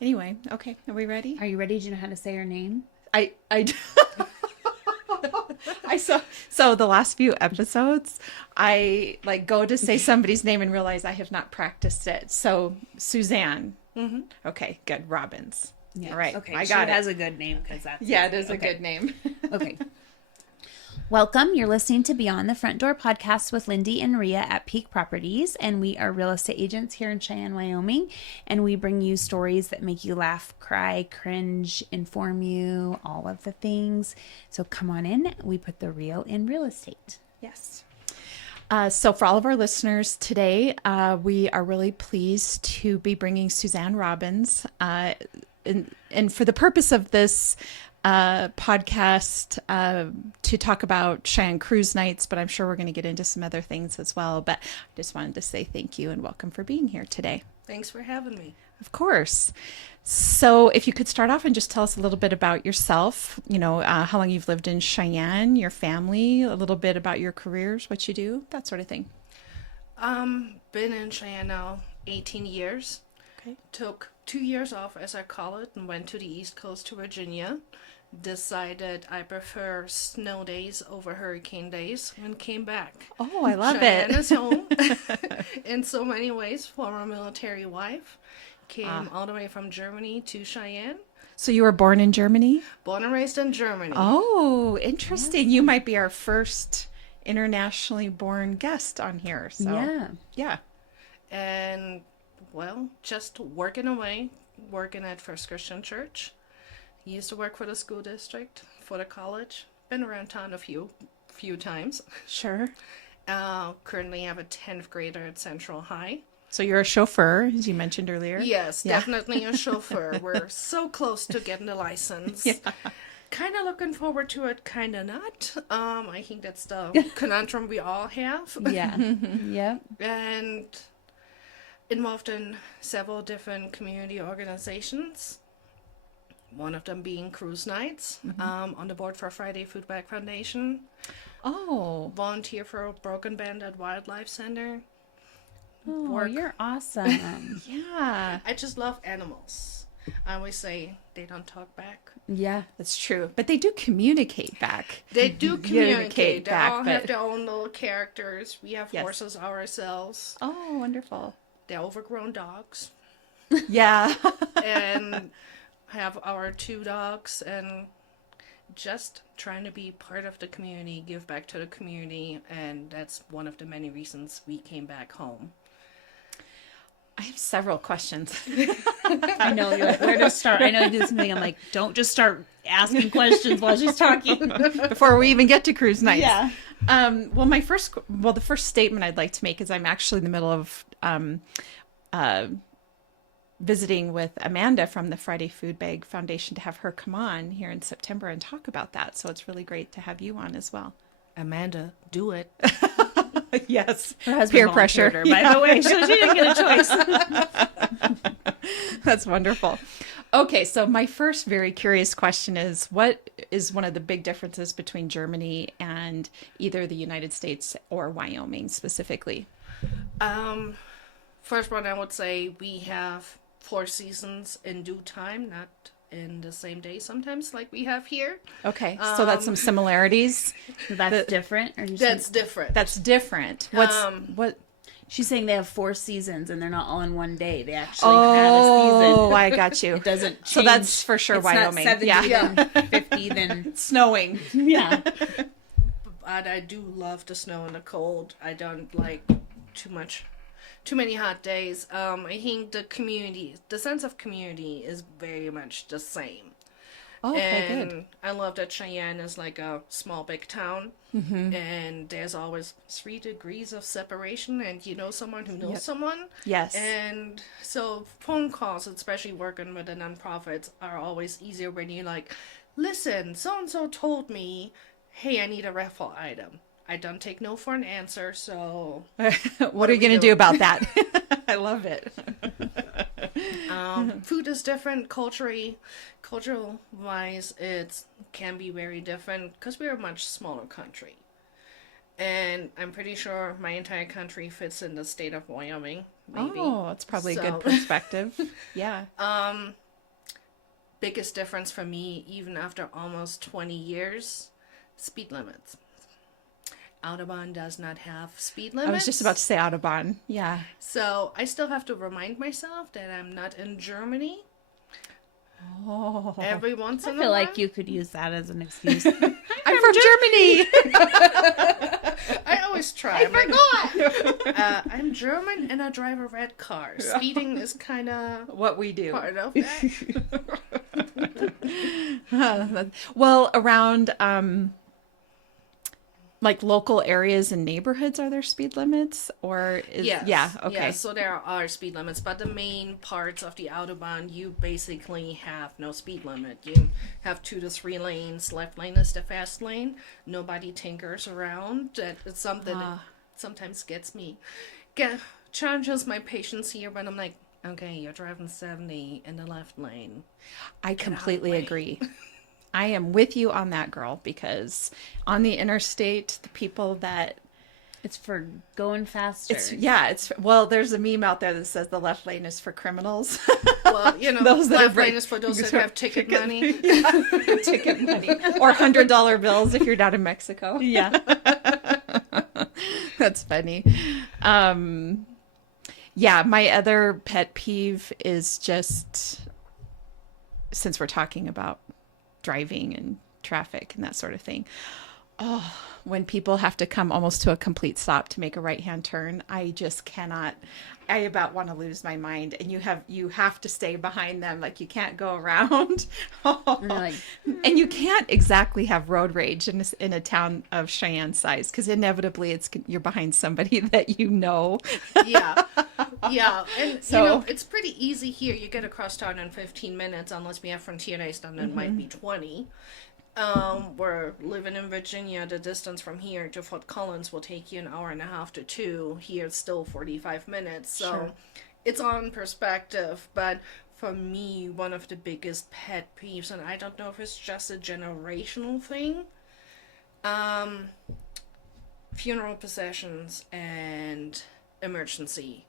Anyway, okay, are we ready? Are you ready? Do you know how to say her name? I I so the last few episodes, I like go to say somebody's name and realize I have not practiced it. So Susann. Mm-hmm. Okay, good. Robbins. Yeah. All right. Okay. I she got it. has a good name because that's Yeah, it is easy. a good name. Okay. Welcome. You're listening to Beyond the Front Door podcast with Lindy and Rhea at Peak Properties, and we are real estate agents here in Cheyenne, Wyoming, and we bring you stories that make you laugh, cry, cringe, inform you, all of the things. So come on in. We put the real in real estate. Yes. So for all of our listeners today, we are really pleased to be bringing Susann Robbins. And for the purpose of this podcast, to talk about Cheyenne Cruise Nights, but I'm sure we're going to get into some other things as well. But I just wanted to say thank you and welcome for being here today. Thanks for having me. Of course. So if you could start off and just tell us a little bit about yourself, how long you've lived in Cheyenne, your family, a little bit about your careers, what you do, that sort of thing. Been in Cheyenne now 18 years. Okay. Took 2 years off, as I call it, and went to the East Coast to Virginia. Decided I prefer snow days over hurricane days and came back. Oh, I love Cheyenne it. is home in so many ways. Former military wife. Came all the way from Germany to Cheyenne. So you were born in Germany? Born and raised in Germany. Oh, interesting. You might be our first internationally born guest on here. So yeah. And, well, just working away, working at First Christian Church. Used to work for the school district, for the college. Been around town a few times. Sure. Currently have a 10th grader at Central High. So you're a chauffeur, as you mentioned earlier. Yes, Yeah. definitely a chauffeur. We're so close to getting the license. Yeah. Kind of looking forward to it, kind of not. I think that's the conundrum we all have. Yeah. Yeah. And involved in several different community organizations. One of them being Cruise Nights. On the board for Friday Food Bag Foundation. Oh. Volunteer for a Broken Bandit Wildlife Center. Oh, you're awesome. Yeah. I just love animals. I always say they don't talk back. Yeah. That's true. But they do communicate back. They do communicate. They back, all but- have their own little characters. We have Yes. horses ourselves. Oh, wonderful. They're overgrown dogs. Yeah. And have our 2 dogs and just trying to be part of the community, give back to the community, and that's one of the many reasons we came back home. I have several questions. I know, you're like, where to start? I know you do something. I'm like, don't just start asking questions while she's talking. Before we even get to Cruise Nights. Yeah. The first statement I'd like to make is I'm actually in the middle of visiting with Amanda from the Friday Food Bag Foundation to have her come on here in September and talk about that. So it's really great to have you on as well. Amanda, do it. Yes. Her husband Peer volunteered pressure. her, by the way, so she didn't get a choice. That's wonderful. Okay, so my first very curious question is, what is one of the big differences between Germany and either the United States or Wyoming specifically? First one, I would say we have 4 seasons in due time, not in the same day sometimes like we have here. Okay, so that's some similarities. That's different. Or That's different. That's different. What? She's saying they have 4 seasons and they're not all in one day. They actually have a season. Oh, I got you. It doesn't change. So that's for sure It's Wyoming. Not 70 Yeah. then 50 then. It's snowing. Yeah. But I do love the snow and the cold. I don't like too many hot days. I think the sense of community is very much the same. Oh, okay, And good. I love that Cheyenne is like a small, big town. Mm-hmm. And there's always 3 degrees of separation, and you know someone who knows someone. Yes. And so phone calls, especially working with the nonprofits, are always easier when you're like, listen, so-and-so told me, hey, I need a raffle item. I don't take no for an answer, so... What are you going to do about that? I love it. Food is different, cultural-wise, it can be very different, because we're a much smaller country. And I'm pretty sure my entire country fits in the state of Wyoming, maybe. Oh, that's probably a So- good perspective. Yeah. biggest difference for me, even after almost 20 years, speed limits. Autobahn does not have speed limits. I was just about to say Autobahn. Yeah. So I still have to remind myself that I'm not in Germany. Oh. Every once in a I while. feel like you could use that as an excuse. I'm from Germany. I always try. I'm German and I drive a red car. Speeding is kind of What we do. part of that. Well, around like local areas and neighborhoods, are there speed limits or is Yes. yeah, okay. Yeah, so there are speed limits, but the main parts of the Autobahn, you basically have no speed limit. You have 2 to 3 lanes. Left lane is the fast lane. Nobody tinkers around. It's something that sometimes gets me. Challenges my patience here, but I'm like, okay, you're driving 70 in the left lane. I completely way. agree. I am with you on that, girl, because on the interstate, the people that It's for going faster. well, there's a meme out there that says the left lane is for criminals. Well, Those that are left lane is for those that have ticket money. Ticket money or $100 bills if you're down in Mexico. Yeah. That's funny. Yeah, my other pet peeve is just, since we're talking about driving and traffic and that sort of thing. Oh, when people have to come almost to a complete stop to make a right-hand turn, I just cannot. I about want to lose my mind. And you have to stay behind them, like you can't go around. Like, And you can't exactly have road rage in a town of Cheyenne size, because inevitably you're behind somebody that you know. Yeah. Yeah. And, So- it's pretty easy here. You get across town in 15 minutes, unless we have Frontier Days, then it might be 20. We're living in Virginia. The distance from here to Fort Collins will take you an hour and a half to 2. Here it's still 45 minutes. So Sure. it's on perspective. But for me, one of the biggest pet peeves, and I don't know if it's just a generational thing, funeral processions and emergency.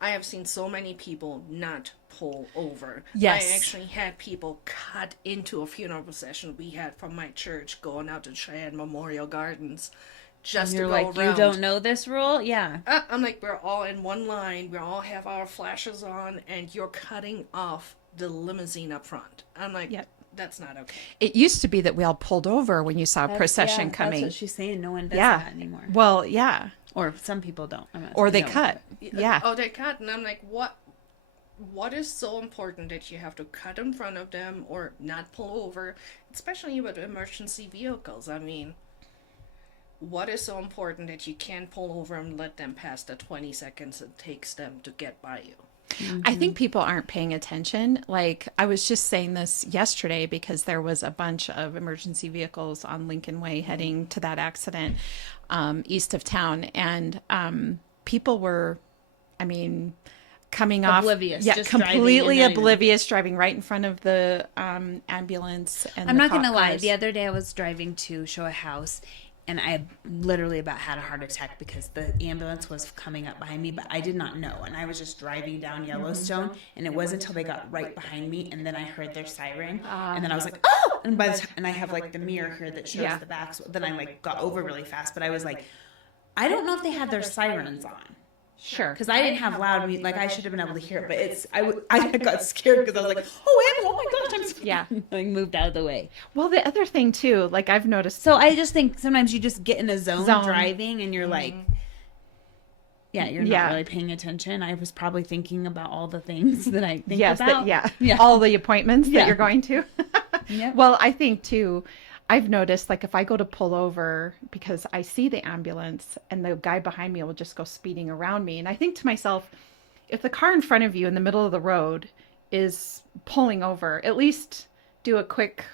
I have seen so many people not pull over. Yes. I actually had people cut into a funeral procession we had from my church going out to Cheyenne Memorial Gardens just to you're go like, around. you don't know this rule? Yeah. I'm like, we're all in one line. We all have our flashes on, and you're cutting off the limousine up front. I'm like, Yep. that's not okay. It used to be that we all pulled over when you saw a procession coming. That's what she's saying. No one does Yeah. that anymore. Well, yeah. Or some people don't. I'm not Or saying they no. cut. Yeah. Oh, they cut, and I'm like, what is so important that you have to cut in front of them or not pull over, especially with emergency vehicles? I mean, what is so important that you can't pull over and let them pass the 20 seconds it takes them to get by you? I think people aren't paying attention. Like, I was just saying this yesterday because there was a bunch of emergency vehicles on Lincoln Way heading to that accident east of town. And people were, coming Oblivious, off. Yeah, just driving completely and not even- oblivious, driving right in front of the ambulance. And I'm the not cop going to lie. cars. The other day I was driving to show a house and I literally about had a heart attack because the ambulance was coming up behind me, but I did not know. And I was just driving down Yellowstone and it wasn't until they got right behind me and then I heard their siren and then I was like, oh! And and I have like the mirror here that shows Yeah. the back. So then I like got over really fast, but I was like, I don't know if they had their sirens on. Sure. Because I didn't have loud music, like I should have been able to hear it, but I got scared because I was like, oh my gosh, I'm scared. Yeah. Like moved out of the way. Well, the other thing too, like I've noticed. So I just think sometimes you just get in a zone. Driving and you're like, yeah, you're Yeah. not really paying attention. I was probably thinking about all the things that I think Yes, about. yeah. All the appointments that Yeah. you're going to. Yep. Well, I think too, I've noticed like if I go to pull over because I see the ambulance and the guy behind me will just go speeding around me. And I think to myself, if the car in front of you in the middle of the road is pulling over, at least do a quick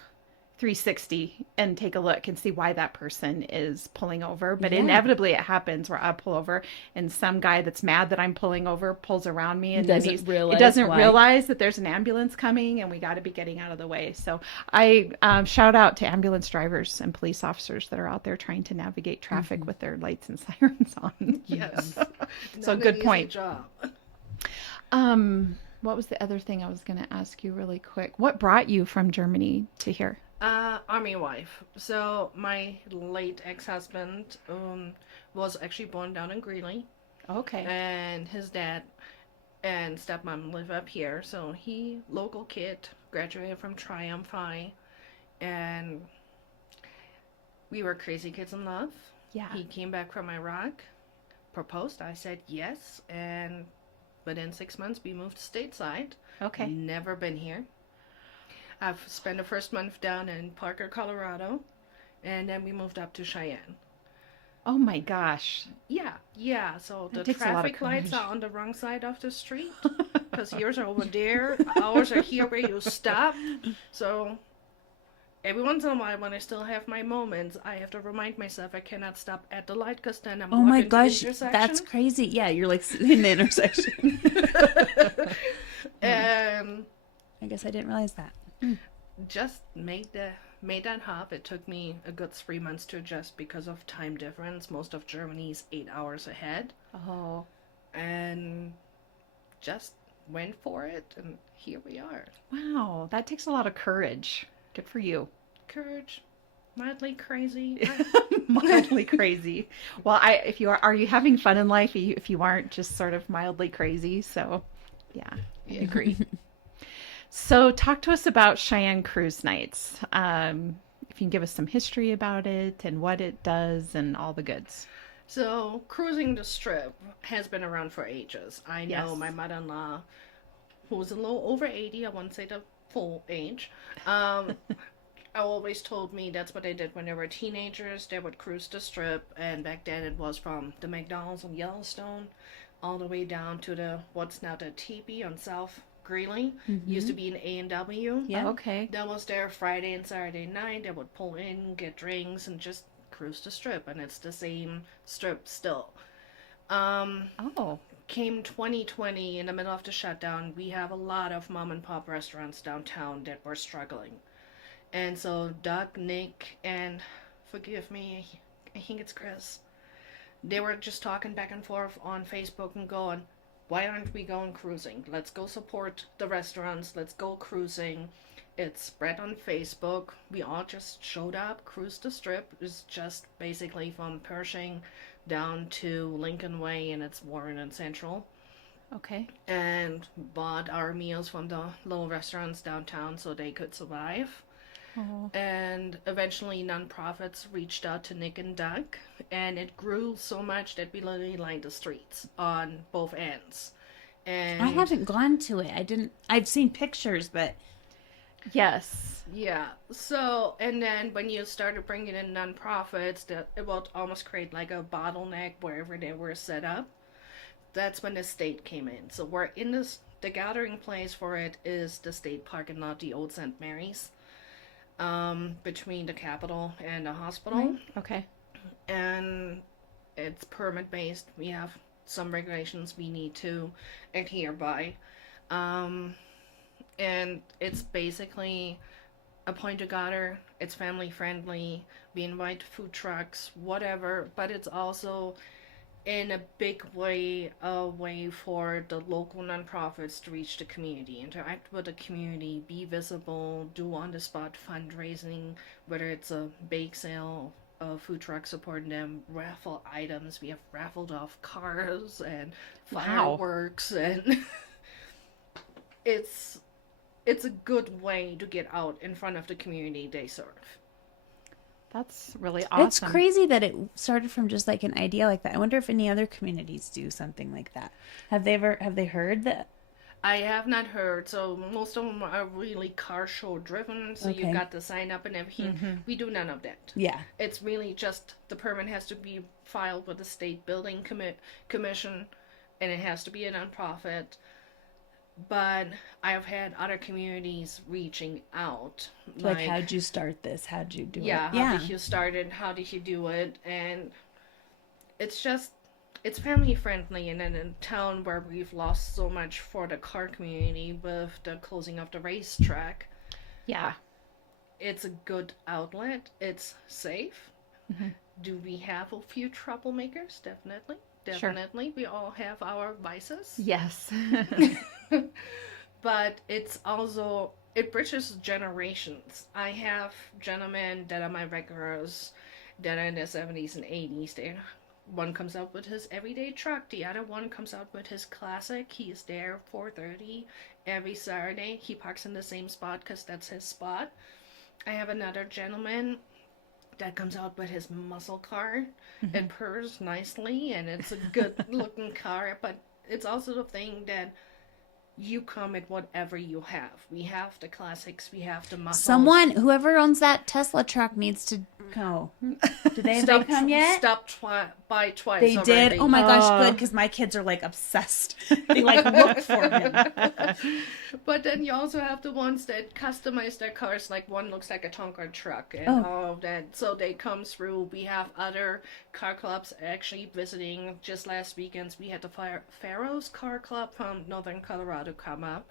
360 and take a look and see why that person is pulling over. But Yeah. inevitably it happens where I pull over and some guy that's mad that I'm pulling over pulls around me and then Doesn't he realize doesn't why. realize that there's an ambulance coming and we got to be getting out of the way. So I shout out to ambulance drivers and police officers that are out there trying to navigate traffic with their lights and sirens on. Yes. So Not good an easy point. job. What was the other thing I was going to ask you really quick? What brought you from Germany to here? Army wife. So my late ex-husband was actually born down in Greeley, Okay. and his dad and stepmom live up here. So he, local kid, graduated from Triumph High, and we were crazy kids in love. Yeah. He came back from Iraq, proposed. I said yes, and within 6 months we moved stateside. Okay. Never been here. I've spent the first month down in Parker, Colorado, and then we moved up to Cheyenne. Oh my gosh. Yeah. So That the takes a lot of traffic lights courage. are on the wrong side of the street because yours are over there. Ours are here where you stop. So every once in a while, when I still have my moments, I have to remind myself I cannot stop at the light because then I'm Oh my blocking the gosh, intersection. that's crazy. Yeah, you're like in the intersection. And I guess I didn't realize that. just made that hop. It took me a good 3 months to adjust because of time difference. Most of Germany's 8 hours ahead, Oh. and just went for it, and here we are. Wow. That takes a lot of courage. Good for you. Courage, mildly crazy. Mildly crazy. Well, if you are you having fun in life? If you aren't, just sort of mildly crazy. So, yeah, I agree. So, talk to us about Cheyenne Cruise Nights. If you can give us some history about it and what it does and all the goods. So, cruising the strip has been around for ages. I know Yes. my mother-in-law, who was a little over 80, I won't say the full age, always told me that's what they did when they were teenagers. They would cruise the strip, and back then it was from the McDonald's on Yellowstone all the way down to the what's now the Teepee on South Greeley. Used to be an A&W. Yeah. Okay. That was there Friday and Saturday night. They would pull in, get drinks, and just cruise the strip, and it's the same strip still. Oh. Came 2020 in the middle of the shutdown, we have a lot of mom and pop restaurants downtown that were struggling. And so Doug, Nick, and forgive me, I think it's Chris, they were just talking back and forth on Facebook and going, why aren't we going cruising? Let's go support the restaurants. Let's go cruising. It's spread on Facebook. We all just showed up, cruised the strip. It's just basically from Pershing down to Lincoln Way, and it's Warren and Central. Okay. And bought our meals from the little restaurants downtown so they could survive. Oh. And eventually nonprofits reached out to Nick and Doug, and it grew so much that we literally lined the streets on both ends. And I haven't gone to it. I've seen pictures, but Yes. yeah, so and then when you started bringing in nonprofits, that it will almost create like a bottleneck wherever they were set up. That's when the state came in. So we're in this, the gathering place for it is the state parking lot, the old St. Mary's, between the Capitol and the hospital. Okay. And it's permit based. We have some regulations we need to adhere by. And it's basically a point to gather. It's family friendly. We invite food trucks, whatever, but it's also in a big way a way for the local nonprofits to reach the community, interact with the community, be visible, do on the spot fundraising, whether it's a bake sale, a food truck supporting them, raffle items. We have raffled off cars and Wow. fireworks, and it's a good way to get out in front of the community they serve. That's really awesome. it's crazy that it started from just like an idea like that. I wonder if any other communities do something like that. Have they heard that? I have not heard. So most of them are really car show driven. So you Okay. got to sign up and everything. We do none of that. Yeah. It's really just the permit has to be filed with the state building commission, and it has to be a nonprofit. But I have had other communities reaching out, Like, how'd you start this? How'd you do yeah, it? how did you start it? How did you do it? And it's just, it's family friendly. And in a town where we've lost so much for the car community with the closing of the racetrack, Yeah. it's a good outlet. It's safe. Do we have a few troublemakers? Definitely. Sure. Definitely. We all have our vices. Yes. But it's also, it bridges generations. I have gentlemen that are my regulars that are in their 70s and 80s. One comes out with his everyday truck, the other one comes out with his classic. He's there 4:30 every Saturday. He parks in the same spot because that's his spot. I have another gentleman that comes out with his muscle car. It purrs nicely and it's a good looking car, but it's also the thing that you come at whatever you have. We have the classics, we have the muscles. Whoever owns that Tesla truck needs to go. Did they come yet? Stop by twice. They already. did. Oh my gosh, good, because my kids are like obsessed. They like look for him. But then you also have the ones that customize their cars. Like one looks like a Tonka truck and all of that. So they come through. We have other car clubs actually visiting. Just last weekends, we had the Pharaoh's Car Club from Northern Colorado come up.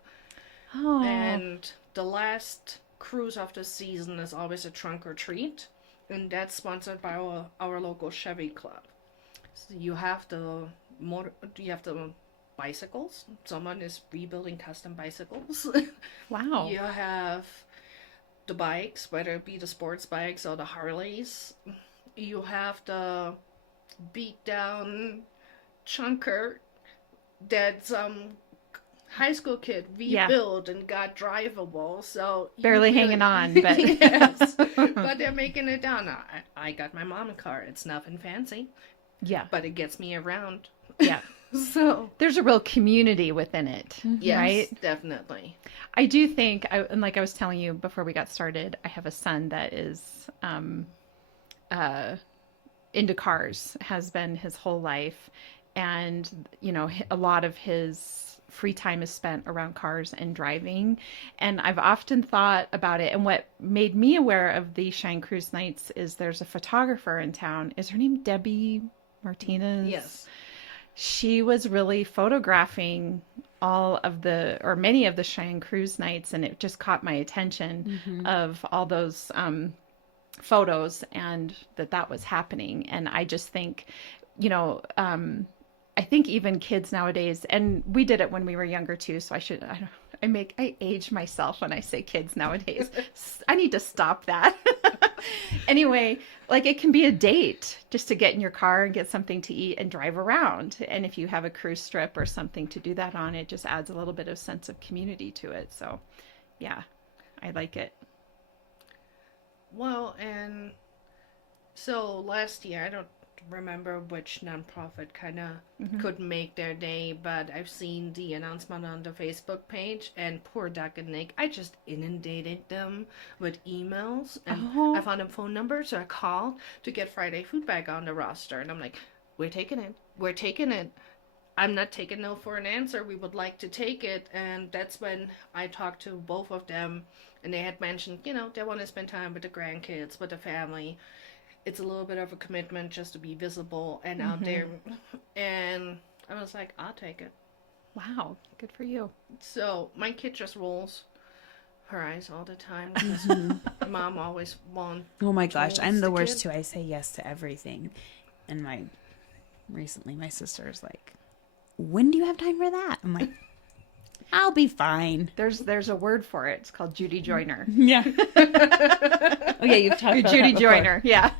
Oh. And the last cruise of the season is always a trunk or treat. And that's sponsored by our local Chevy club. So you have the bicycles. Someone is rebuilding custom bicycles. Wow. You have the bikes, whether it be the sports bikes or the Harleys. You have the beat down chunker that some high school kid rebuilt and got drivable. So Barely hanging on, but yes, but they're making it down. I got my mom a car. It's nothing fancy, yeah. but it gets me around. Yeah. So There's a real community within it, yes, right? definitely. I do think, and like I was telling you before we got started, I have a son that is into cars, has been his whole life. And, you know, a lot of his free time is spent around cars and driving. And I've often thought about it. And what made me aware of the Cheyenne Cruise Nights is there's a photographer in town. Is her name Debbie Martinez? Yes. She was really photographing all of or many of the Cheyenne Cruise Nights, and it just caught my attention of all those photos and that was happening. And I just think, you know, I think even kids nowadays, and we did it when we were younger too, so I age myself when I say kids nowadays. I need to stop that. Anyway, like it can be a date just to get in your car and get something to eat and drive around. And if you have a cruise strip or something to do that on, it just adds a little bit of sense of community to it. So yeah, I like it. Well, and so last year, I don't remember which nonprofit kind of could make their day, but I've seen the announcement on the Facebook page, and poor Doug and Nick, I just inundated them with emails, and I found a phone number, so I called to get Friday food back on the roster, and I'm like, we're taking it. I'm not taking no for an answer. We would like to take it. And that's when I talked to both of them, and they had mentioned, you know, they want to spend time with the grandkids, with the family. It's a little bit of a commitment just to be visible and out there. And I was like, I'll take it. Wow, good for you. So my kid just rolls her eyes all the time because mom always wants. Oh my gosh, I'm the the worst kid. too. I say yes to everything. And recently my sister's like, when do you have time for that? I'm like, I'll be fine. There's a word for it. It's called Judy Joyner. Yeah. Oh yeah, you've talked about Judy that before. Joyner. Yeah.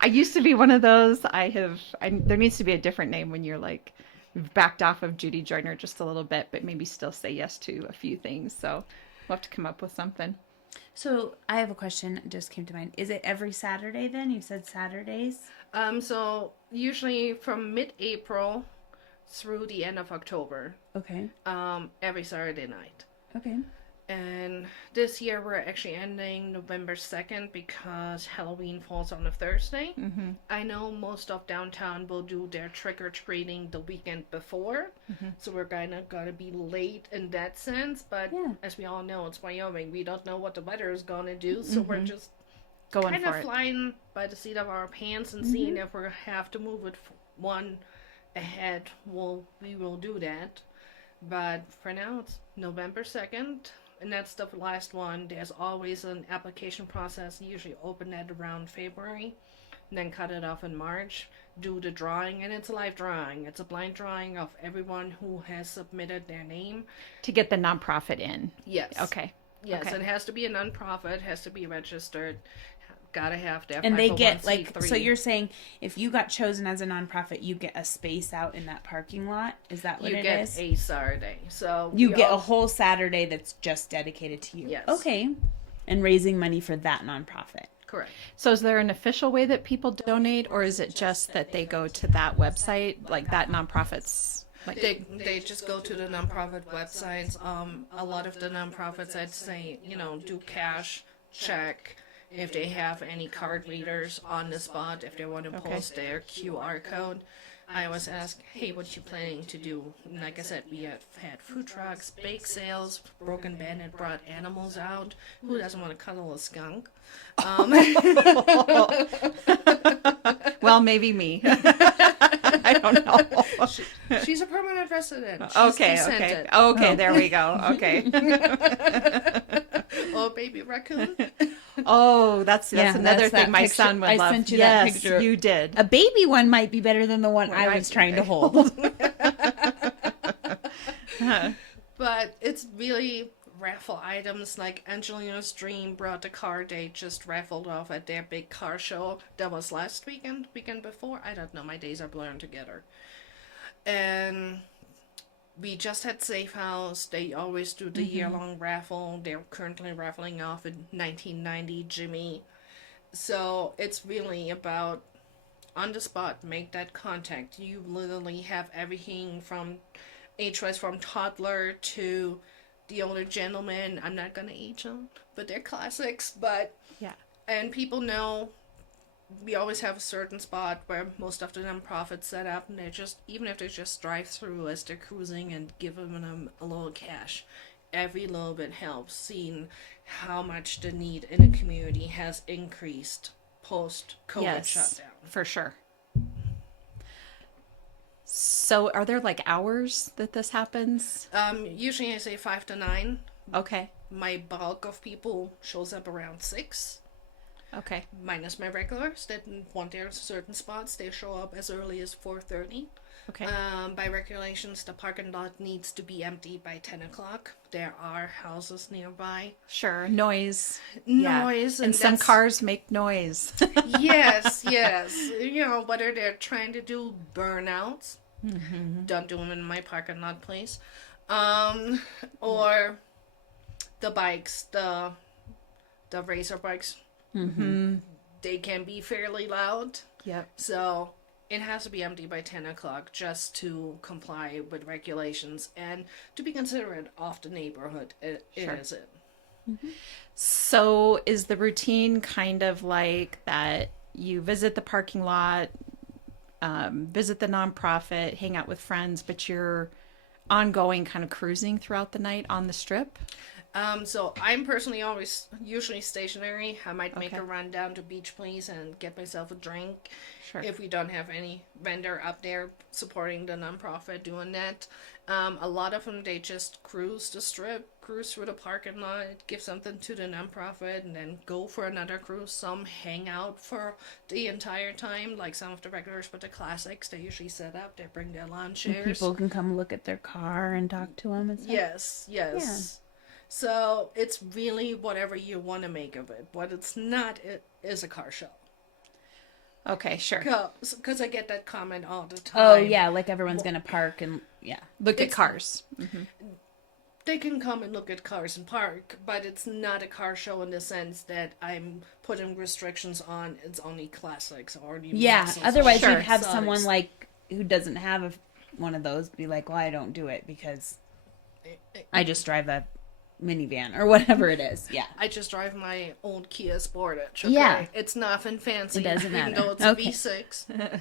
I used to be one of those. There needs to be a different name when you're like you've backed off of Judy Joyner just a little bit, but maybe still say yes to a few things. So we'll have to come up with something. So I have a question that just came to mind. Is it every Saturday then? You said Saturdays? So usually from mid-April through the end of October, Okay. every Saturday night. Okay. And this year we're actually ending November 2nd because Halloween falls on a Thursday. I know most of downtown will do their trick-or-treating the weekend before. So we're kind of going to be late in that sense. But as we all know, it's Wyoming. We don't know what the weather is going to do. So we're just Going kind for of it. flying by the seat of our pants and seeing if we have to move it one ahead. We will do that. But for now, it's November 2nd. And that's the last one. There's always an application process, usually open at around February. then cut it off in March, do the drawing, and it's a live drawing. It's a blind drawing of everyone who has submitted their name. To get the nonprofit in. Yes. Okay. Yes, Okay. it has to be a nonprofit, has to be registered, gotta have their And they get like, 501c3. so you're saying if you got chosen as a nonprofit, you get a space out in that parking lot? Is that what you it get is? a Saturday. So You we get all- a whole Saturday that's just dedicated to you. Yes. Okay. And raising money for that nonprofit. Correct. So is there an official way that people donate, or is it just that they go to that website, like that nonprofit's? Like, They just go to the nonprofit websites. A lot of the nonprofits, I'd say, do cash, check. If they have any card readers on the spot, if they want to post their QR code, I always ask, hey, what you planning to do? And like I said, we have had food trucks, bake sales, Broken Bandit brought animals out. Who doesn't want to cuddle a skunk? well, maybe me. I don't know. She's a permanent resident. She's Okay. consented. Okay. There we go. Okay. Oh, baby raccoon. Oh, that's Yeah, another that's that thing my picture. son would I love. sent you that Yes, picture. you did. A baby one might be better than the one I was trying to hold. But it's really raffle items like Angelina's Dream brought the car they just raffled off at their big car show. That was last weekend before. I don't know. My days are blurring together. And we just had Safe House. They always do the year-long raffle. They're currently raffling off a 1990 Jimmy. So it's really about on the spot, make that contact. You literally have everything from age-wise from toddler to the older gentleman. I'm not gonna age them, but they're classics. But Yeah. and people know we always have a certain spot where most of the nonprofits set up, and they're just, even if they're just drive through as they're cruising and giving them a little cash, every little bit helps. Seeing how much the need in the community has increased post COVID Yes, shutdown. for sure. So are there like hours that this happens? Usually I say 5 to 9. Okay. My bulk of people shows up around 6. Okay. Minus my regulars that want their certain spots. They show up as early as 4:30. Okay. By regulations, the parking lot needs to be empty by 10 o'clock. There are houses nearby. Sure. Noise. Noise. And some that's- cars make noise. Yes. Whether they're trying to do burnouts. Don't do them in my parking lot, please. Or the bikes, the racer bikes. They can be fairly loud. Yep. So it has to be empty by 10 o'clock just to comply with regulations and to be considerate of the neighborhood. Sure. Is it? So is the routine kind of like that you visit the parking lot, visit the nonprofit, hang out with friends, but you're ongoing kind of cruising throughout the night on the strip? So I'm personally usually stationary. I might make Okay. a run down to Beach Please and get myself a drink. Sure. If we don't have any vendor up there supporting the nonprofit doing that. A lot of them, they just cruise the strip, cruise through the parking lot, give something to the nonprofit, and then go for another cruise. Some hang out for the entire time, like some of the regulars, but the classics, they usually set up, they bring their lawn chairs. People can come look at their car and talk to them and stuff. Yes. So it's really whatever you want to make of it. What it's not, it is a car show. Okay, sure. Because I get that comment all the time. Oh, yeah, like everyone's going to park and, yeah. Look at cars. They can come and look at cars and park, but it's not a car show in the sense that I'm putting restrictions on it's only classics or only Yeah, muscles otherwise or you'd have exotics. someone like who doesn't have one of those be like, well, I don't do it because I just drive a minivan or whatever it is. Yeah. I just drive my old Kia Sportage. Okay? Yeah. It's nothing fancy. It doesn't Even matter. though it's Okay. a V6.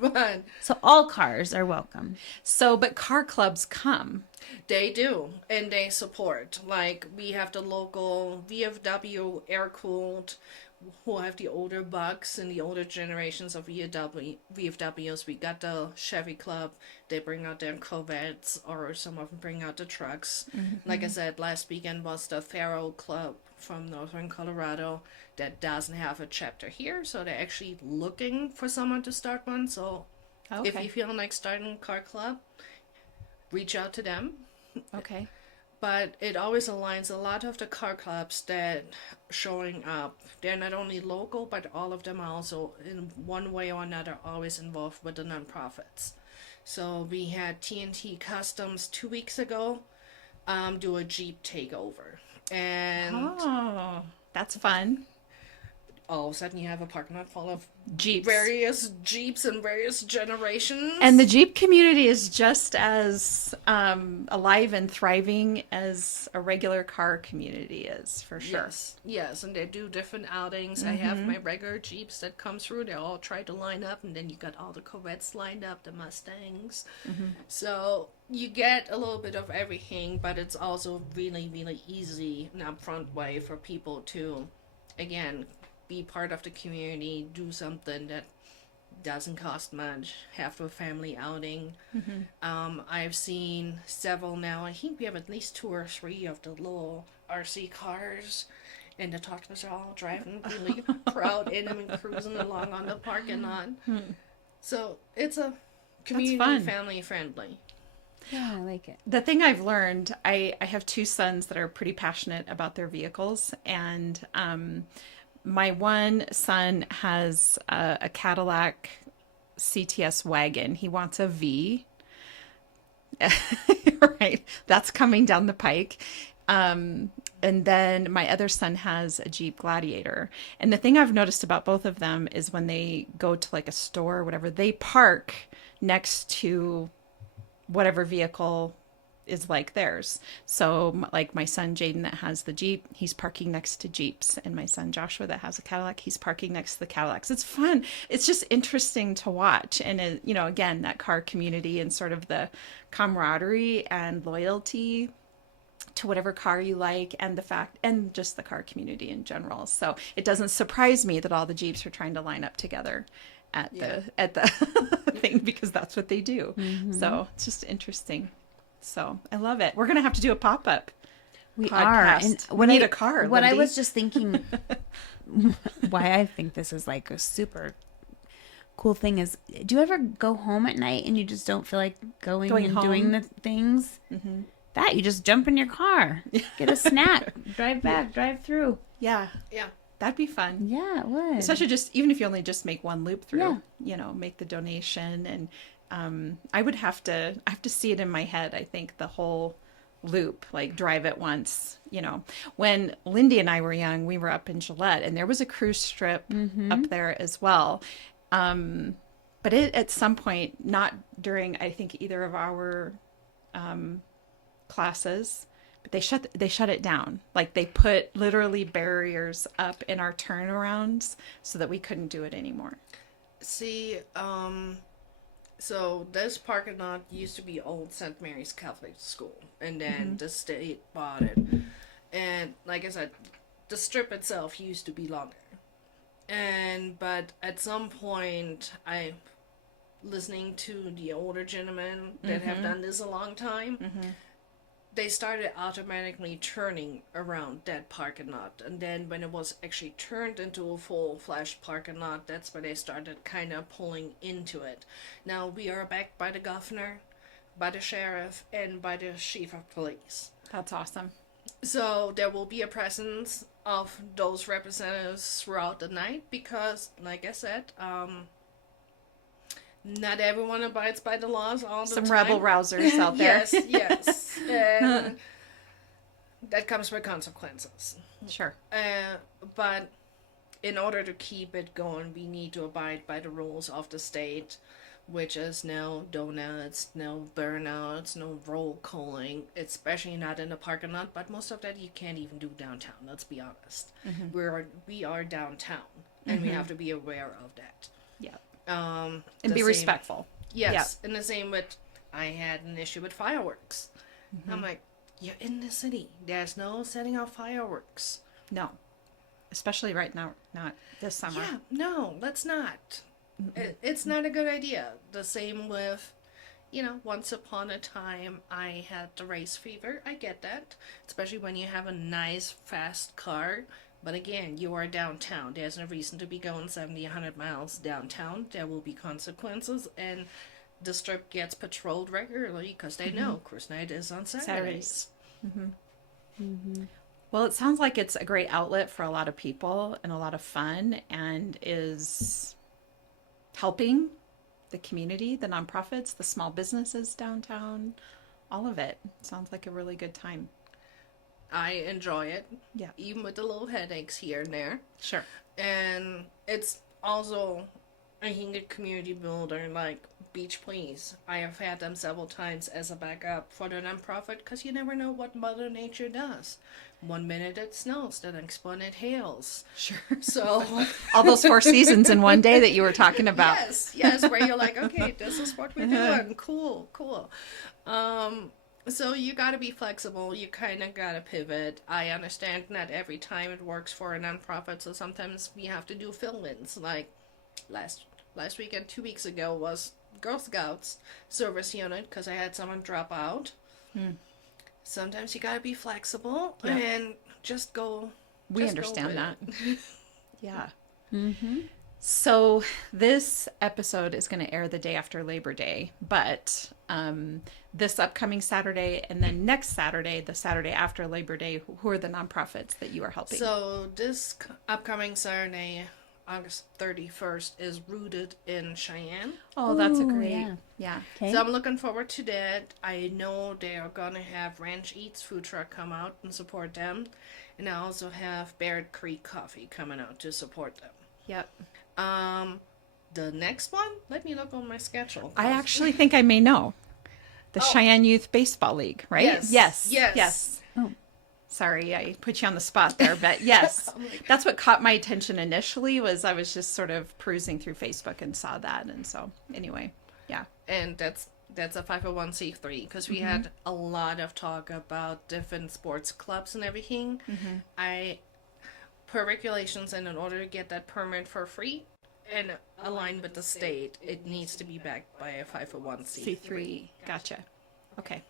But So all cars are welcome. So, but car clubs come. they do, and they support. Like, we have the local VFW air-cooled. who have the older bucks and the older generations of VFWs. We got the Chevy Club. They bring out their Corvettes, or some of them bring out the trucks. Like I said, last weekend was the Faro Club from Northern Colorado that doesn't have a chapter here, so they're actually looking for someone to start one. So if Okay. you feel like starting a car club, reach out to them. Okay. But it always aligns a lot of the car clubs that showing up. They're not only local, but all of them are also in one way or another always involved with the nonprofits. So we had TNT Customs 2 weeks ago do a Jeep takeover. And Oh, that's fun. all of a sudden you have a parking lot full of Jeeps. various Jeeps and various generations. And the Jeep community is just as alive and thriving as a regular car community is, for sure. Yes, and they do different outings. I have my regular Jeeps that come through. They all try to line up, and then you got all the Corvettes lined up, the Mustangs. So you get a little bit of everything, but it's also really, really easy and upfront way for people to, again, be part of the community, do something that doesn't cost much, have a family outing. I've seen several now. I think we have at least 2 or 3 of the little RC cars, and the toddlers are all driving really proud in them and cruising along on the parking lot. So it's a community fun. family friendly. Yeah, I like it. The thing I've learned, I have 2 sons that are pretty passionate about their vehicles, and my one son has a Cadillac CTS wagon. He wants a V. Right. That's coming down the pike. And then my other son has a Jeep Gladiator. And the thing I've noticed about both of them is when they go to like a store or whatever, they park next to whatever vehicle is like theirs. So like my son Jaden that has the Jeep, he's parking next to Jeeps, and my son Joshua that has a Cadillac, he's parking next to the Cadillacs. It's fun. It's just interesting to watch. And you know, again, that car community and sort of the camaraderie and loyalty to whatever car you like, and the fact, and just the car community in general. So it doesn't surprise me that all the Jeeps are trying to line up together at the thing, because that's what they do. So it's just interesting. So I love it. We're gonna have to do a pop-up. We podcast. are. And We need a car. What I Lindy. was just thinking, why I think this is like a super cool thing is, do you ever go home at night and you just don't feel like going and home. doing the things? That you just jump in your car, get a snack, drive back, drive through. Yeah, Yeah. that'd be fun. Yeah, it would. Especially just, even if you only just make one loop through, Yeah. you know, make the donation. And I have to see it in my head. I think the whole loop, like drive it once, you know. When Lindy and I were young, we were up in Gillette, and there was a cruise strip up there as well. But it, at some point, not during, I think, either of our classes, but they shut it down. Like they put literally barriers up in our turnarounds so that we couldn't do it anymore. See, so this parking lot used to be old St. Mary's Catholic School, and then the state bought it. And like I said, the strip itself used to be longer. But at some point, listening to the older gentlemen that have done this a long time, they started automatically turning around that parking lot. And then when it was actually turned into a full-fledged parking lot, that's where they started kind of pulling into it. Now, we are backed by the governor, by the sheriff, and by the chief of police. That's awesome. So there will be a presence of those representatives throughout the night because, like I said, not everyone abides by the laws all the time. Some rebel rousers out there. Yes. And that comes with consequences. Sure. But in order to keep it going, we need to abide by the rules of the state, which is no donuts, no burnouts, no roll calling, especially not in the parking lot. But most of that you can't even do downtown. Let's be honest. We are downtown, and we have to be aware of that. Yeah. And And be respectful. Yes, and the same with, I had an issue with fireworks. I'm like, you're in the city. There's no setting off fireworks. No. especially right now, not this summer. Yeah, no, let's not. It's not a good idea. The same with, once upon a time I had the race fever. I get that, especially when you have a nice, fast car. But again, you are downtown. There's no reason to be going 70, 100 miles downtown. There will be consequences, and the strip gets patrolled regularly because they know Cruise Night is on Saturdays. Well, it sounds like it's a great outlet for a lot of people and a lot of fun, and is helping the community, the nonprofits, the small businesses downtown, all of it. Sounds like a really good time. I enjoy it, Yeah. even with the little headaches here and there. Sure. And it's also, I think, a community builder like Beach Please. I have had them several times as a backup for the nonprofit because you never know what Mother Nature does. One minute it snows, the next one it hails. Sure. So, All those 4 seasons in one day that you were talking about. yes, where you're like, okay, this is what we're doing. Cool. So you got to be flexible. You kind of got to pivot. I understand not every time it works for a nonprofit, so sometimes we have to do fill-ins. Like last weekend, 2 weeks ago, was Girl Scouts service unit because I had someone drop out. Sometimes you got to be flexible and just go. We just go understand with that. it. Yeah. So this episode is going to air the day after Labor Day, but this upcoming Saturday and then next Saturday, the Saturday after Labor Day, who are the nonprofits that you are helping? So this upcoming Saturday, August 31st, is Rooted in Cheyenne. Oh, that's a Ooh, great. yeah. Yeah. Okay. So I'm looking forward to that. I know they are going to have Ranch Eats food truck come out and support them. And I also have Barrett Creek Coffee coming out to support them. Yep. The next one, let me look on my schedule. I actually think I may know. The Cheyenne Youth Baseball League, right? Yes. Oh. Sorry, I put you on the spot there, but yes. That's what caught my attention initially. Was I was just sort of perusing through Facebook and saw that, and so anyway, yeah. And that's a 501c3 because we had a lot of talk about different sports clubs and everything. Per regulations, and in order to get that permit for free and aligned with the state, it needs to be backed by a 501c3. C3. Gotcha. Okay.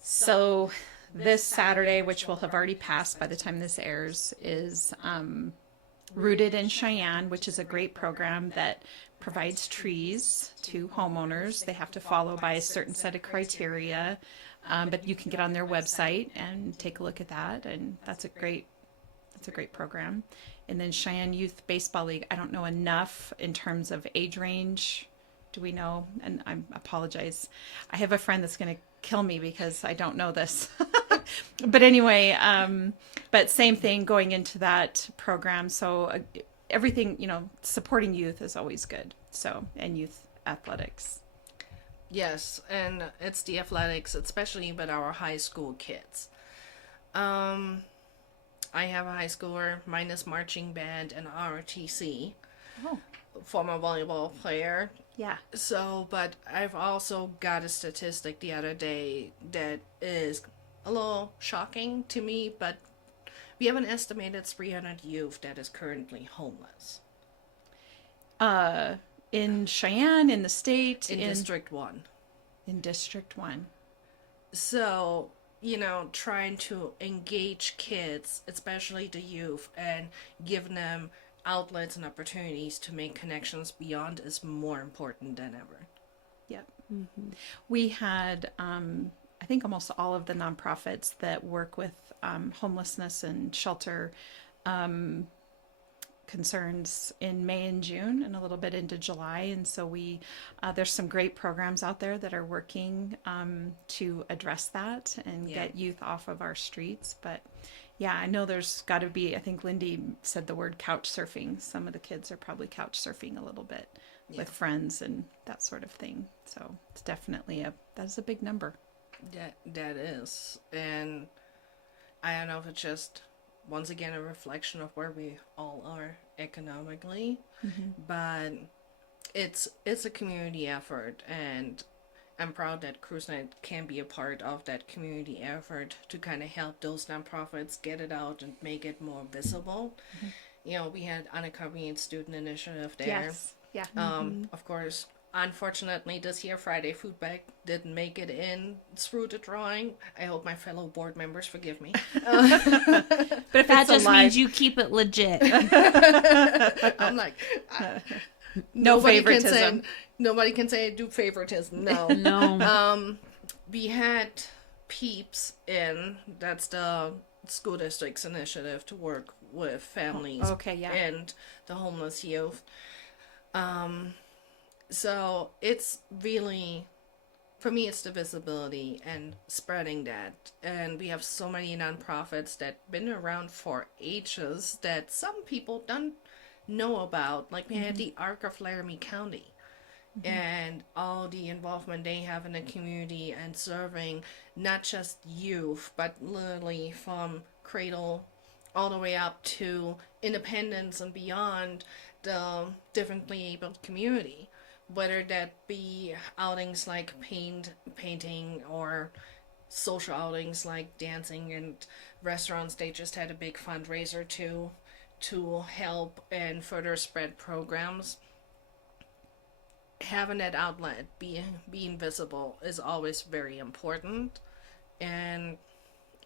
So this Saturday, which will have already passed by the time this airs, is Rooted in Cheyenne, which is a great program that provides trees to homeowners. They have to follow by a certain set of criteria, but you can get on their website and take a look at that, and that's a great program. And then Cheyenne Youth Baseball League, I don't know enough in terms of age range. Do we know? And I apologize. I have a friend that's going to kill me because I don't know this. But anyway, but same thing going into that program. So everything, supporting youth is always good. So, and youth athletics. Yes, and it's the athletics, especially with our high school kids. I have a high schooler, minus marching band and ROTC, Oh, former volleyball player. yeah. So, but I've also got a statistic the other day that is a little shocking to me, but we have an estimated 300 youth that is currently homeless In Cheyenne, in the state, in District 1. in District 1. So, trying to engage kids, especially the youth, and give them outlets and opportunities to make connections beyond is more important than ever. Yep. We had, I think, almost all of the nonprofits that work with homelessness and shelter concerns in May and June, and a little bit into July. And so there's some great programs out there that are working to address that and get youth off of our streets. But yeah, I know there's got to be, I think Lindy said the word couch surfing. Some of the kids are probably couch surfing a little bit with friends and that sort of thing. So it's definitely that's a big number. That is. And I don't know if it's just, once again, a reflection of where we all are economically, but it's a community effort, and I'm proud that Cruise Night can be a part of that community effort to kind of help those nonprofits get it out and make it more visible. We had unaccompanied student initiative there. Yes. Yeah. Of course, unfortunately, this year Friday Food Bag didn't make it in through the drawing. I hope my fellow board members forgive me. But if That it's just alive, means you keep it legit. I'm like, no nobody can favoritism. nobody can say I do favoritism. No. No. We had Peeps in. That's the school district's initiative to work with families Okay, yeah. and the homeless youth. So it's really, for me, it's the visibility and spreading that. And we have so many nonprofits that been around for ages that some people don't know about. Like we had the Arc of Laramie County and all the involvement they have in the community and serving not just youth, but literally from cradle all the way up to independence and beyond the differently abled community. Whether that be outings like painting, or social outings like dancing and restaurants. They just had a big fundraiser to help and further spread programs. Having that outlet, being visible, is always very important, and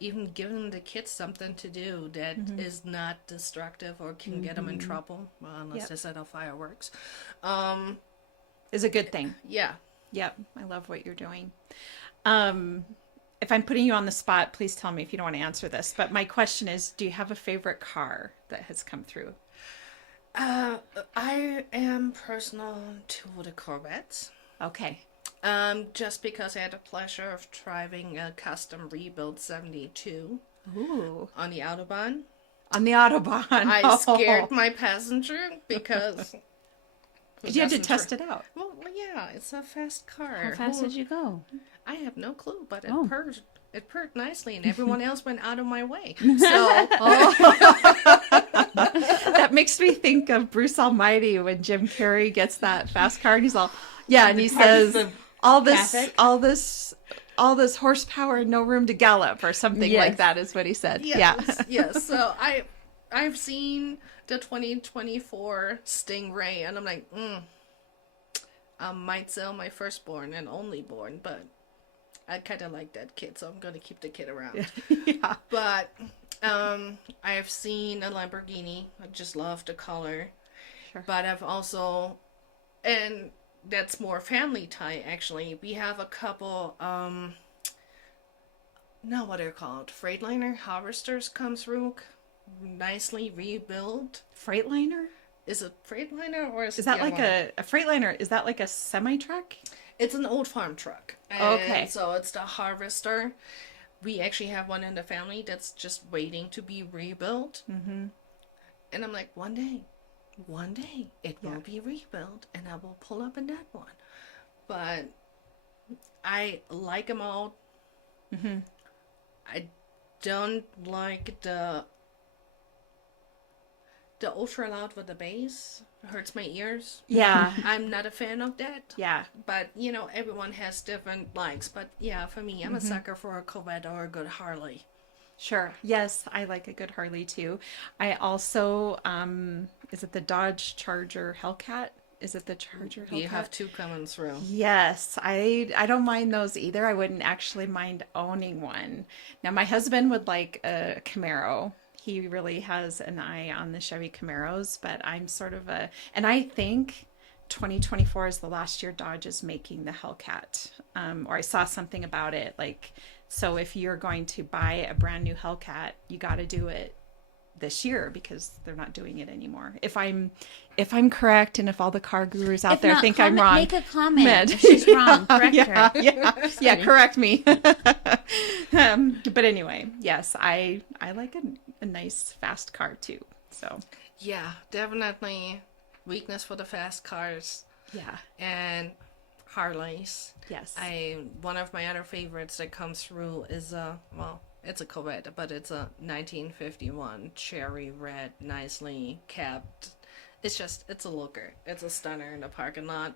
even giving the kids something to do that is not destructive or can get them in trouble, well, unless they set off fireworks. Is a good thing. Yeah. Yep. I love what you're doing. If I'm putting you on the spot, please tell me if you don't want to answer this. But my question is, do you have a favorite car that has come through? I am personal to the Corvettes. Okay. Just because I had the pleasure of driving a custom rebuilt 72 Ooh. on the Autobahn. On the Autobahn. I scared my passenger because You had to test it out. Well, yeah, it's a fast car. How fast did you go? I have no clue, but Oh. it purred nicely, and everyone else went out of my way. So That makes me think of Bruce Almighty when Jim Carrey gets that fast car and he's all, yeah, and he says, all traffic. this horsepower, no room to gallop, or something Yes. like that is what he said. yes, yes. So I've seen the 2024 Stingray, and I'm like, I might sell my firstborn and only born, but I kind of like that kid, so I'm gonna keep the kid around. Yeah. But I've seen a Lamborghini. I just love the color. Sure. But I've also, and that's more family tie actually. We have a couple. Now what they're called? Freightliner harvesters come through, nicely rebuilt. Freightliner? Is it Freightliner or is Is it that the like other one? a Freightliner? Is that like a semi-truck? It's an old farm truck. Okay. And so it's the harvester. We actually have one in the family that's just waiting to be rebuilt. Mm-hmm. And I'm like, one day it will be rebuilt and I will pull up in that one. But I like them all. Mm-hmm. I don't like the ultra loud with the bass. It hurts my ears. Yeah. I'm not a fan of that. Yeah. But, everyone has different likes. But, yeah, for me, I'm a sucker for a Corvette or a good Harley. Sure. Yes, I like a good Harley too. I also, is it the Dodge Charger Hellcat? Is it the Charger Hellcat? You have two coming through. Yes, I don't mind those either. I wouldn't actually mind owning one. Now, my husband would like a Camaro. He really has an eye on the Chevy Camaros, but I'm sort of and I think 2024 is the last year Dodge is making the Hellcat. Or I saw something about it. So if you're going to buy a brand new Hellcat, you got to do it this year because they're not doing it anymore. If I'm correct, and if all the car gurus out If there not, think I'm wrong, make a comment. If she's wrong, correct her. yeah, correct me. But anyway, yes, I like a nice fast car too. So Yeah, definitely weakness for the fast cars yeah, and Harleys. yes, One of my other favorites that comes through is it's a Corvette, but it's a 1951 cherry red, nicely capped. It's a looker. It's a stunner in the parking lot.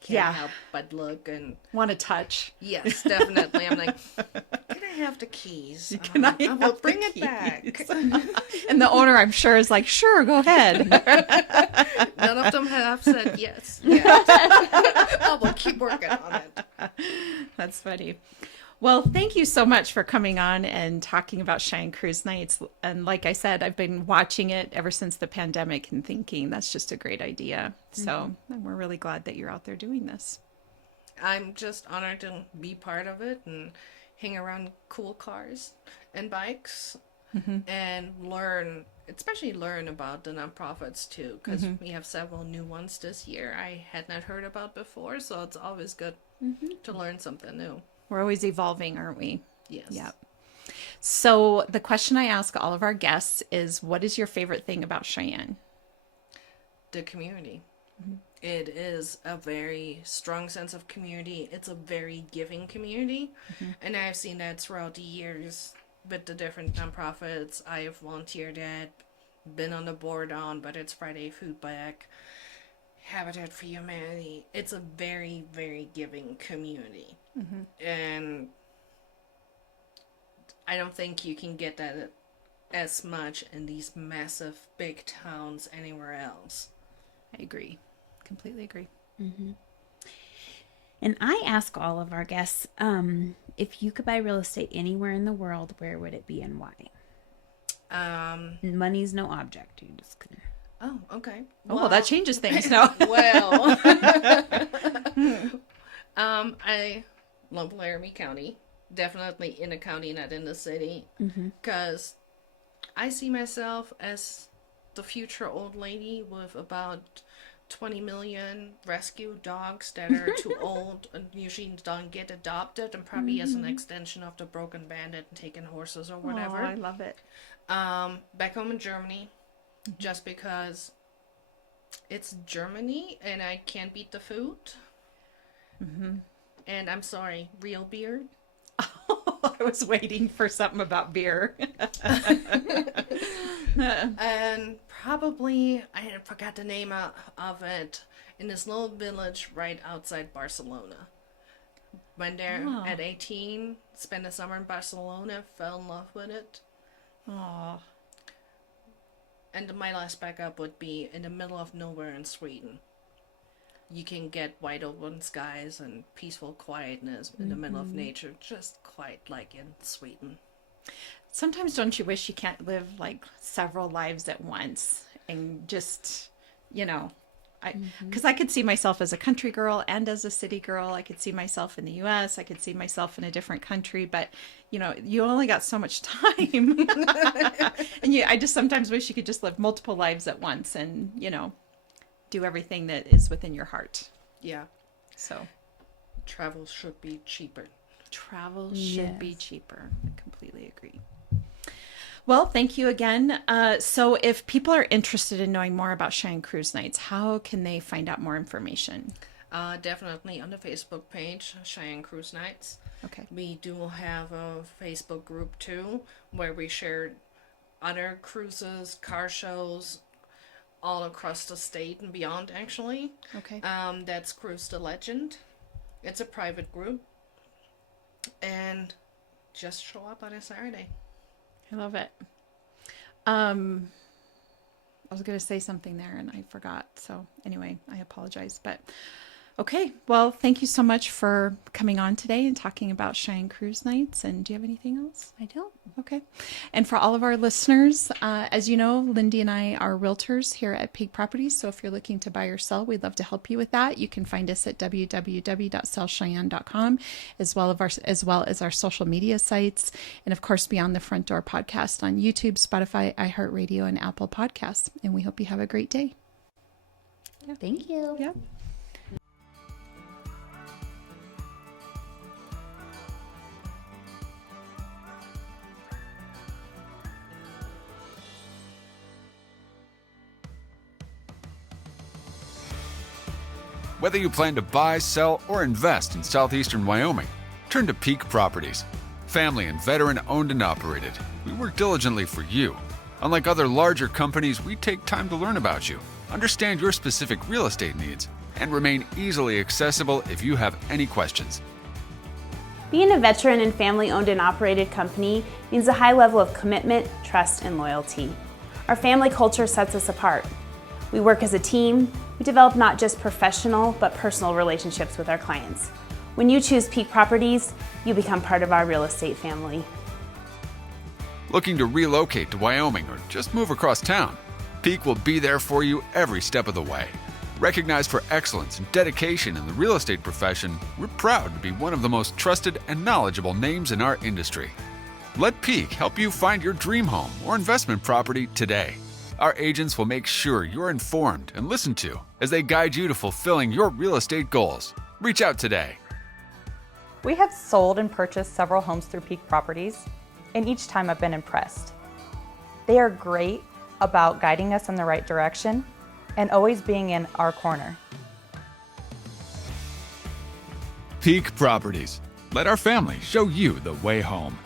can't help but look and Want to touch. yes, definitely. I'm like, can I have the keys? Can I will have bring the it back. And the owner, I'm sure, is like, sure, go ahead. None of them have said yes yet. I will keep working on it. That's funny. Well, thank you so much for coming on and talking about Cheyenne Cruise Nights. And like I said, I've been watching it ever since the pandemic and thinking that's just a great idea. So we're really glad that you're out there doing this. I'm just honored to be part of it and hang around cool cars and bikes and learn, especially learn about the nonprofits too, because we have several new ones this year I had not heard about before. So it's always good to learn something new. We're always evolving, aren't we? Yes. Yep. So the question I ask all of our guests is, what is your favorite thing about Cheyenne? The community. It is a very strong sense of community. It's a very giving community. And I've seen that throughout the years with the different nonprofits I've volunteered at, been on the board on, but it's Friday Food Bag, Habitat for Humanity. It's a very, very giving community. And I don't think you can get that as much in these massive big towns anywhere else. I agree. Completely agree. And I ask all of our guests, if you could buy real estate anywhere in the world, where would it be and why? Money's no object. You just can... Oh, okay. Oh, well, that changes things now. Well, I love Laramie County. Definitely in the county, not in the city. Because I see myself as the future old lady with about 20 million rescue dogs that are too old and usually don't get adopted, and probably as an extension of the Broken Bandit and taking horses or whatever. Oh, I love it. Back home in Germany, just because it's Germany and I can't beat the food. And I'm sorry, real beer. I was waiting for something about beer. And probably, I forgot the name of it, in this little village right outside Barcelona. Went there at 18, spent the summer in Barcelona, fell in love with it. Oh, And my last backup would be in the middle of nowhere in Sweden. You can get wide open skies and peaceful quietness in the middle of nature, just quite like in Sweden. sometimes don't you wish you can't live like several lives at once and just, you know, because I could see myself as a country girl and as a city girl. I could see myself in the US. I could see myself in a different country, but you know, you only got so much time. And I just sometimes wish you could just live multiple lives at once and, you know, do everything that is within your heart. Yeah. So Travel should be cheaper. travel should be cheaper. I completely agree. Well, thank you again. So if people are interested in knowing more about Cheyenne Cruise Nights, how can they find out more information? Definitely on the Facebook page, Cheyenne Cruise Nights. Okay. We do have a Facebook group too, where we share other cruises, car shows, all across the state and beyond, actually. Okay. That's Cruise the Legend. It's a private group. And just show up on a Saturday. I love it. I was going to say something there and I forgot. So anyway, I apologize. But okay. Well, thank you so much for coming on today and talking about Cheyenne Cruise Nights. And do you have anything else? I don't. Okay. And for all of our listeners, as you know, Lindy and I are realtors here at Peak Properties. So if you're looking to buy or sell, we'd love to help you with that. You can find us at www.sellcheyenne.com, as well as our social media sites. And of course, Beyond the Front Door podcast on YouTube, Spotify, iHeartRadio, and Apple Podcasts. And we hope you have a great day. Thank you. Yeah. Whether you plan to buy, sell, or invest in southeastern Wyoming, turn to Peak Properties. Family and veteran owned and operated, we work diligently for you. Unlike other larger companies, we take time to learn about you, understand your specific real estate needs, and remain easily accessible if you have any questions. Being a veteran and family-owned and operated company means a high level of commitment, trust, and loyalty. Our family culture sets us apart. We work as a team. We develop not just professional, but personal relationships with our clients. When you choose Peak Properties, you become part of our real estate family. Looking to relocate to Wyoming or just move across town? Peak will be there for you every step of the way. Recognized for excellence and dedication in the real estate profession, we're proud to be one of the most trusted and knowledgeable names in our industry. Let Peak help you find your dream home or investment property today. Our agents will make sure you're informed and listened to as they guide you to fulfilling your real estate goals. Reach out today. We have sold and purchased several homes through Peak Properties, and each time I've been impressed. They are great about guiding us in the right direction and always being in our corner. Peak Properties. Let our family show you the way home.